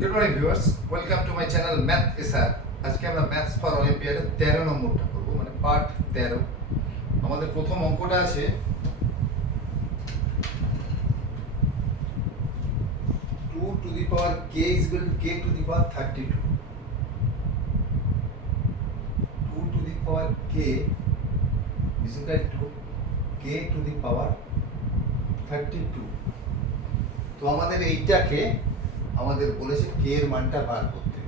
Good morning viewers, welcome to my channel math SR. আজকে আমরা maths for অলিম্পিয়াডে 13 নম্বরটা করব, মানে পার্ট 13। আমাদের প্রথম অঙ্কটা আছে 2 to the power k is equal to k to the power 32. 2 to the power k is equal to k to the power 32. তো আমাদের এইটাকে আমাদের বলেছে k এর মানটা বার করতে।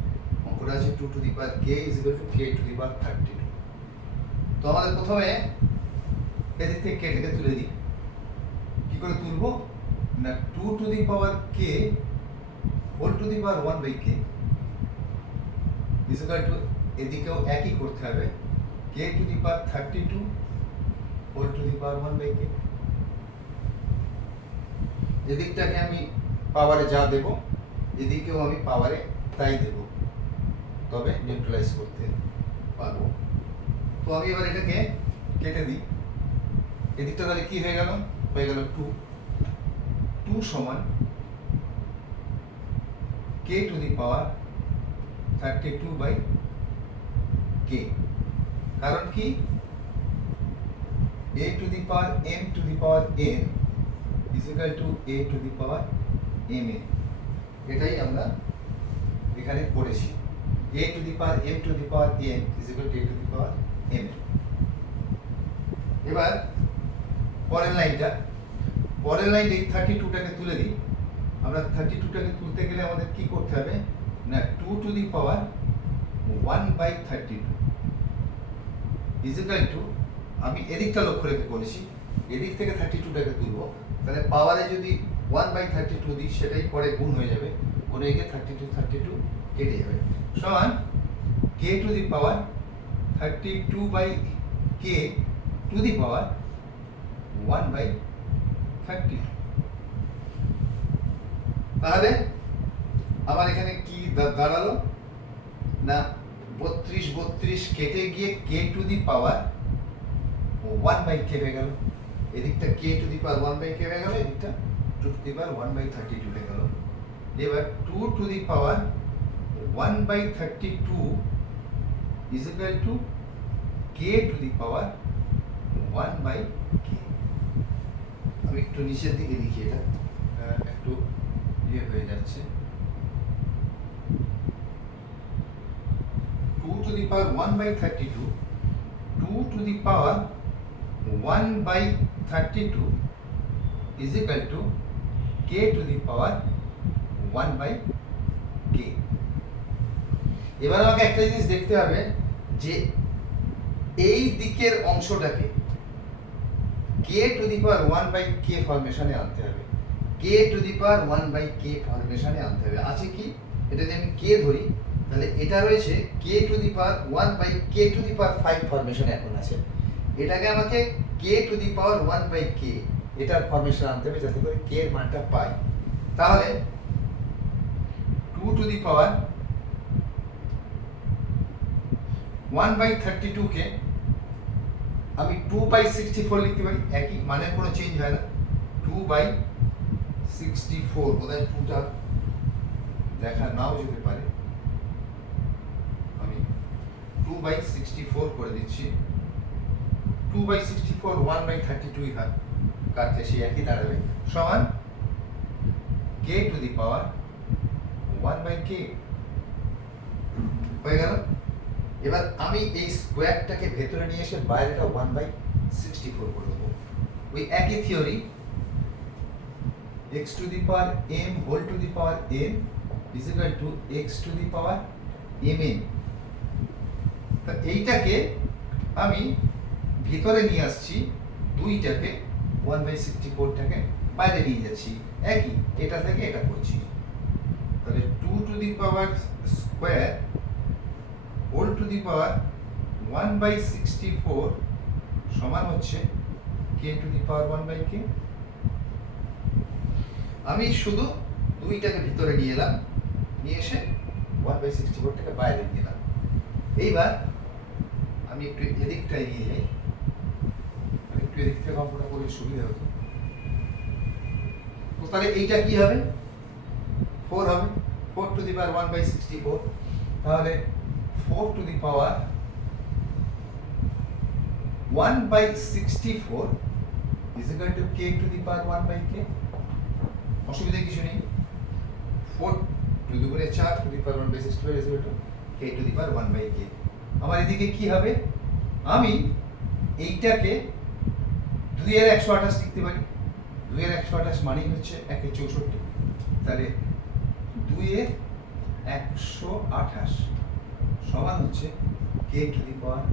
অঙ্কটা আছে 2 to the power k is equal to k to the power 32. তো আমাদের প্রথমে এদিক থেকে কেটে তুলে দিই। কি করে তুলবো না, 2 to the power k whole to the power 1 by k is equal to, এদিকেও একই করতে হবে, k to the power 32 whole to the power 1 by k। এদিকটাকে আমি পাওয়ারে যা দেব এদিকেও আমি পাওয়ারে তাই দেব, তবে নিউট্রালাইজ করতে পারবো। তো আমি এবার এটাকে কেটে দিই। এদিকটা তাহলে কি হয়ে গেল, 2 সমান k to the power 32 by k। কারণ কি, a to the power m to the power n is equal to a to the power m n। এটাই আমরা এখানে করেছি, a to the power m to the power n is equal to a to the power m n। এবার পরের লাইনটা, এই 32টাকে তুলে দিই। আমরা 32টাকে তুলতে গেলে আমাদের কি করতে হবে না, 2 to the power 1 by 32 is equal to, আমি এদিকটা লক্ষ্য রেখে করেছি, এদিক থেকে 32টাকে তুলবো, তাহলে পাওয়ারে যদি 1 by 32 দিই সেটাই পরে গুণ হয়ে যাবে, গুণে গিয়ে 32 কেটে যাবে, সমান k to the power 32 by k to the power 1 by 32। তাহলে আমার এখানে কি দাঁড়ালো না, 32 কেটে গিয়ে k to the power 1 by k হয়ে গেল। এদিকটা k to the power 1 by k হয়ে গেল, এদিকটা 2 টু দি পাওয়ার 1 by 32 হয়ে গেল। এবার 2 to the power 1 by 32 is equal to k to the power 1 by k। আমি একটু নিচের দিকে লিখি, এটা একটু ইয়ে হয়ে যাচ্ছে। 2 to the power 1 by 32, 2 to the power 1 by 32 is equal to k to the power 1 by k। এবার আমাকে একটা জিনিস দেখতে হবে যে এই দিকের অংশটাকে k to the power 1 by k ফরমেশনে আনতে হবে, k to the power 1 by k ফরমেশনে আনতে হবে। আছে কি, এটা যদি আমি k ধরি তাহলে এটা রয়েছে k to the power 1 by k to the power 5 ফরমেশনে এখন আছে। এটাকে আমাকে k to the power 1 by k এটার ফরমেশন আনতে হবে, যাতে করে k এর মানটা পাই। তাহলে 2 to the power 1 by 32 কে আমি 2 by 64 লিখতে পারি, একই মানের কোনো চেঞ্জ হয় না। 2 by 64, বোধহয় 2টা দেখা নাও যেতে পারে, আমি 2 by 64 করে দিচ্ছি। 2 by 64 1 by 32 হয়, কাটলে সেই একই দাঁড়াবে, সমান k to the power 1 by k হয়ে গেল। এবার আমি এই স্কোয়ারটাকে ভেতরে নিয়ে এসে বাইরেটা 1 by 64 করে দেবো। ওই একই theory, x to the power m whole to the power n is equal to x to the power mn। তা এইটাকে আমি ভিতরে নিয়ে আসছি, দুইটাকে 1 by 64টাকে বাইরে নিয়ে যাচ্ছি, একই এটা থেকে এটা করছি। তাহলে 2 to the power square whole to the power 1 by 64 সমান হচ্ছে k to the power 1 by k। আমি শুধু দুইটাকে ভিতরে নিয়ে এলাম, নিয়ে এসে 1 by 64টাকে বাইরে নিয়ে এলাম। এইবার আমি একটু এদিকটায় নিয়ে যাই, একটু এদিক থেকে অঙ্কটা করলে সুবিধা হতো। তো তাহলে এইটা কি হবে, 4 হবে। 4 টু দি পাওয়ার 1 বাই 64, তাহলে 4 to the power 1 by 64 is equal to k to the power 1 by k। অসুবিধা কিছু নেই। 4 to the power 4 to the power 1 by 64 is equal to k to the power 1 by k। আমার এদিকে কি হবে, আমি এইটাকে 2 এর 128 লিখতে পারি। 2 এর 128 মানেই হচ্ছে 1 এর 64, তাহলে 2 এর 128 সমান হচ্ছে k to the power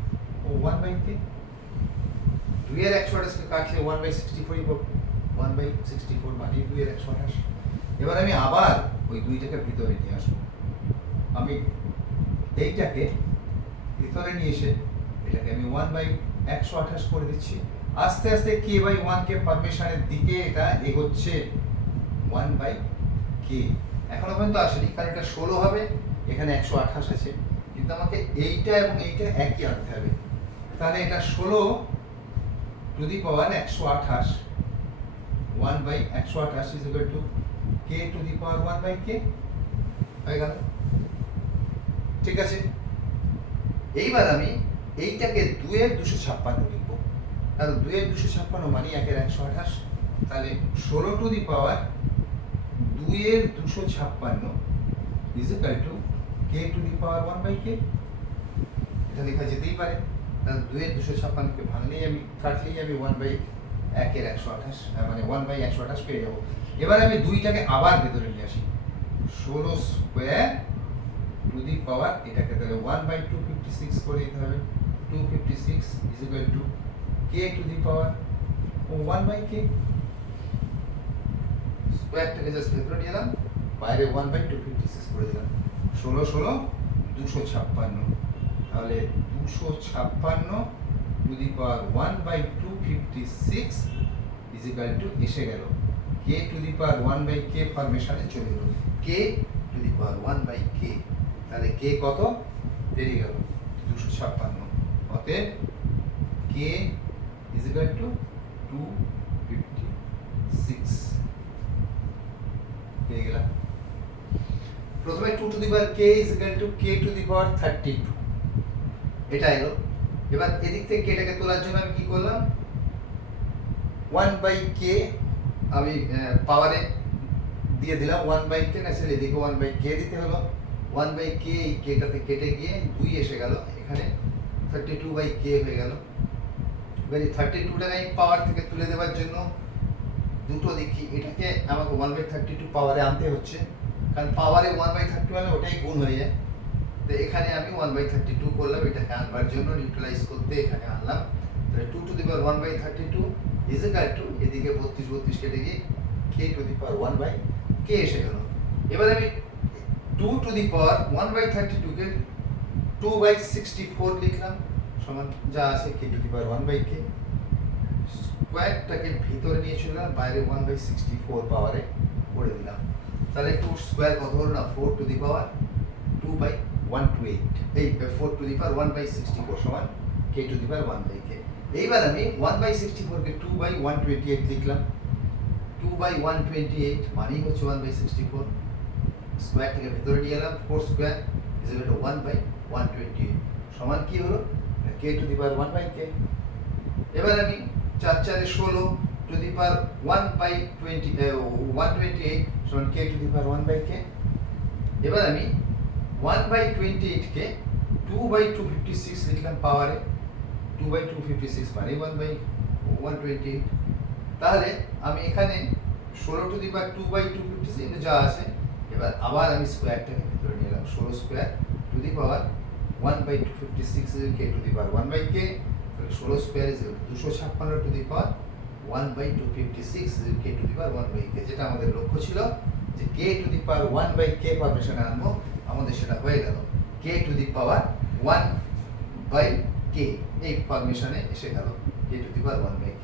1 by k। 2 এর 128 কে কাটলে 1 বাই 64 ই পাবো। 1 বাই 64 মানে 2 এর 128। এবার আমি আবার ওই 2টাকে ভিতরে নিয়ে আসবো। আমি এইটাকে ভিতরে নিয়ে এসে এটাকে আমি 1 বাই 128 করে দিচ্ছি। আস্তে আস্তে k বাই 1 কে ফরমেশনের দিকে এটা এগোচ্ছে 1 বাই k। এখনো পর্যন্ত আসেনি, কারণ এটা 16 হবে, এখানে 128 আছে, কিন্তু আমাকে এইটা এবং এইটা একই আনতে হবে। তাহলে এটা 16 to the power 128, 1 by 128 is equal to k to the power 1 by k হয়ে গেল। ঠিক আছে, এইবার আমি এইটাকে 2 এর 256 লিখব, কারণ 2 এর 256 মানে 1 এর 128, তাহলে 16 টু দি পাওয়ার 2 এর 256 is equal to k to the power 1 by k। এটা লেখা যেতেই পারে, কারণ 2 এর 256 কে ভাঙলেই আমি কাটলেই আমি 1 বাই 1 এর 128 মানে 1 বাই 128 পেয়ে যাব। এবার আমি 2টাকে আবার ভেতরে নিয়ে আসি। 16 স্কয়ার টু দি পাওয়ার, এটাকে তাহলে 1 বাই 256 করে দিতে হবে। 256 is equal to k to the power 1 by k। স্কয়ারটাকে জাস্ট ভেতরে নিয়ে এলাম, বাইরে 1 বাই 256 করে দিলাম। 16 16 256, তাহলে 256 to the power 1 by 256 is equal to এসে গেল k to the power 1 by k ফরমেশনে চলে গেল, k to the power 1 by k। তাহলে k কত বেরিয়ে গেল 256। অতএব k ইজ ইকুয়াল টু 256 পেয়ে গেলাম। প্রথমে 2 to the power k is equal to k to the power 32, এটা এলো। এবার এদিক থেকে এটাকে তোলার জন্য আমি কি করলাম, 1 বাই k আমি পাওয়ারে দিয়ে দিলাম 1 বাই k, আসলে এদিকে 1 বাই k দিতে হলো। 1 বাই k এই kটাতে কেটে গিয়ে 2 এসে গেল, এখানে 32 বাই k হয়ে গেল। এবার এই 32টাকে আমি পাওয়ার থেকে তুলে দেওয়ার জন্য দুটো দেখি, এটাকে আমাকে 1 বাই 32 পাওয়ারে আনতে হচ্ছে, কারণ পাওয়ারে 1 বাই 32 হলে ওটাই গুণ হয়ে যায়। তো এখানে আমি 1 বাই 32 করলাম, এটাকে আনবার জন্য নিউট্রালাইজ করতে এখানে আনলাম। তাহলে 2 to the power 1 by 32 is equal to এদিকে 32 32 কেটে গিয়ে k to the power 1 by k এসে গেল। এবার আমি 2 টু দি পাওয়ার 1 বাই 32 কে 2 বাই 64 লিখলাম, সমান যা আছে k to the power 1 by k। স্কয়ারটাকে ভিতরে নিয়ে চলে গেলাম, বাইরে 1 বাই 64 পাওয়ারে করে দিলাম। তাহলে 2 স্কয়ার কত হলো না, 4 টু দি পাওয়ার 2 বাই 128, এই 4 টু দি পাওয়ার 1 বাই 64 সমান k to the power 1 by k। এইবার আমি 1 বাই 64 কে 2 বাই 128 লিখলাম। 2 বাই 128 মানেই হচ্ছে 1 বাই 64। স্কয়ার থেকে ভেতরে নিয়ে এলাম, 4 square is equal to 1 by 128 সমান কি হলো, k to the power 1 by k। এবার আমি 4 4 এ 16 টু দি পাওয়ার 1 বাই 128 সমান k to the power 1 by k। এবার আমি 1 বাই 28 কে 2 বাই 256 লিখলাম পাওয়ারে, 2 বাই 256 মানে 1 বাই 128। তাহলে আমি এখানে 16 টু দি পাওয়ার 2 বাই 256 যা আছে, এবার আবার আমি স্কয়ারটাকে ভিতরে নিয়ে এলাম। 16 square to the power 1 by 256 k to the power 1 by k। তাহলে 16 square is 256 to the power 1 by 256 k to the power 1 by k, যেটা আমাদের লক্ষ্য ছিল যে k to the power 1 by k ফরমেশনে আনবো, আমাদের সেটা হয়ে গেল। k to the power 1 by k এই ফরমেশনে এসে গেল, k to the power 1 by k।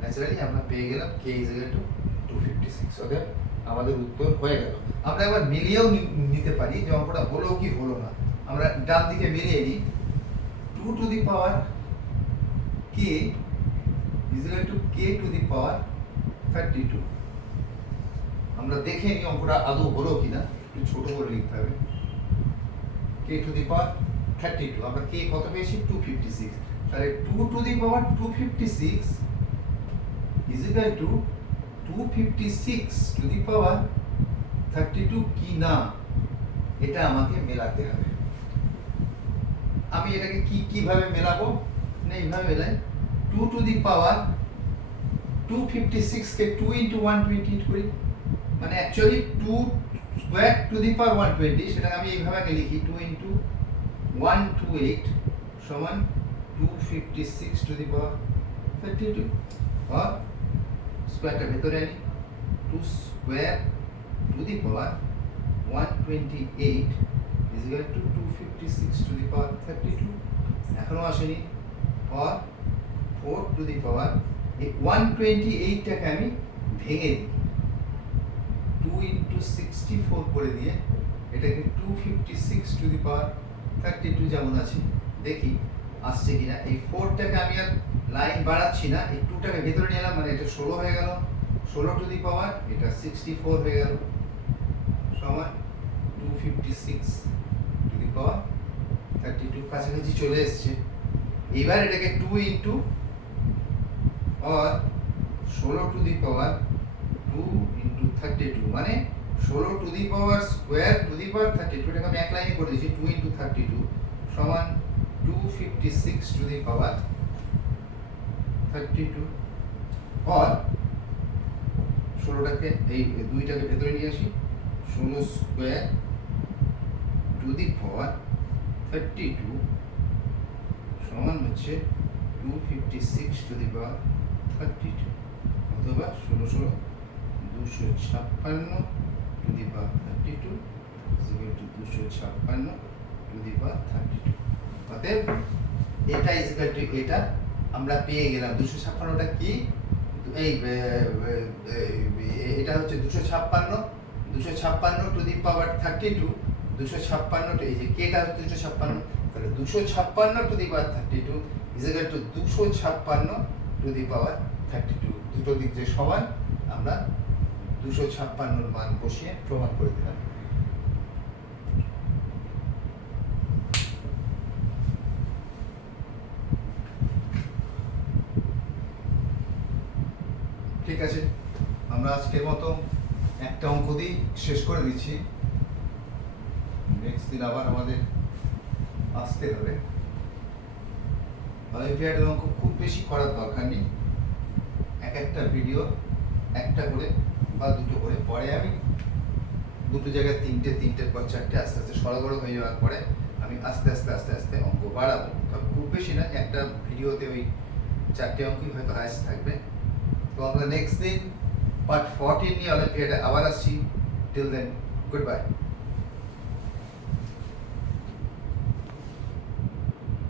Naturally আমরা পেয়ে গেলাম k ইজ ইকুয়াল টু 256। ওদের আমাদের উত্তর হয়ে গেল। আমরা একবার মিলিয়েও নিতে পারি যে অঙ্কটা হলো কি হলো না। আমরা ডান দিকে মিলিয়ে নিই, 2 to the power k is equal to k to the power 32। আমরা দেখে নিই অঙ্কটা আদৌ হলো কিনা। একটু ছোট করে লিখতে হবে, k টু দি পাওয়ার 32, আমরা k কত পেয়েছি 256, তাহলে 2 to the power 256 is equal to 256 to the power 32 কি না এটা আমাকে মেলাতে হবে। আমি এটাকে কিভাবে মেলাবো না, এইভাবে মেলাই 2 to the power 256 K 2 into 128 করি, মানে অ্যাকচুয়ালি 2 স্কয়ার টু দি পাওয়ার 120, সেটাকে আমি এইভাবে আগে লিখি 2 ইনটু 128 সমান 256 টু দি পাওয়ার 32, আর স্কয়ারটা ভেতরে আনি 2 square to the power 128 is equal to 256 to the power 32, এখনো আসেনি, আর 4 টু দি পাওয়ার এই 128 টাকে আমি ভেঙে দিই 2 ইনটু 64 করে দিয়ে এটাকে 256 টু দি পাওয়ার 32 যেমন আছে, দেখি আসছে কিনা। এই 4 টাকে আমি আর লাইন বাড়াচ্ছি না, এই 2 টাকে ভেতরে নিয়ে এলাম, মানে এটা 16 হয়ে গেল, 16 টু দি পাওয়ার এটা 64 হয়ে গেল সমান 256 টু দি পাওয়ার 32, কাছাকাছি চলে এসছে। এবার এটাকে 2 ইনটু আর 16 টু দি পাওয়ার 2 ইনটু 32, মানে 16 to the power square to the power 32, এটাকে আমি এক লাইনে করে দিয়েছি 2 ইনটু 32 সমান 256 টু দি পাওয়ার 32, আর 16টাকে এই 2টাকে ভেতরে নিয়ে আসি, 16 স্কয়ার টু দি পাওয়ার 32 সমান হচ্ছে 256 টু দি পাওয়ার 32, অথবা 16 256 to the power 32 is equal to 256 to the power 32, অতএব এটা is equal to এটা আমরা পেয়ে গেলাম। 256টা কি, এই এটা হচ্ছে 256 টু দি পাওয়ার 32, 256 এই যে কেটা হচ্ছে 256, তাহলে 256 to the power 32 is equal to 256 to the power 32, দুটো দিক যে সমান আমরা 256 মান বসিয়ে প্রমাণ করে দিলাম। ঠিক আছে, আমরা আজকের মতো একটা অঙ্ক দিয়ে শেষ করে দিচ্ছি, নেক্সট দিন আবার আমাদের আসতে হবে। অলিম্পিয়াডের অঙ্ক খুব বেশি করার দরকার নেই, একটা ভিডিও একটা করে বা দুটো করে, পরে আমি দুটো জায়গায় তিনটের পর চারটে আস্তে আস্তে সরগরম হয়ে যাওয়ার পরে আমি আস্তে আস্তে অঙ্ক বাড়াবো, তবে খুব বেশি না, একটা ভিডিওতে ওই 4টে অঙ্কই হয়তো হায়েস্ট থাকবে। তো আমরা নেক্সট দিন পার্ট 14 নিয়ে অলিম্পিয়াডে আবার আসছি। Till then, good by.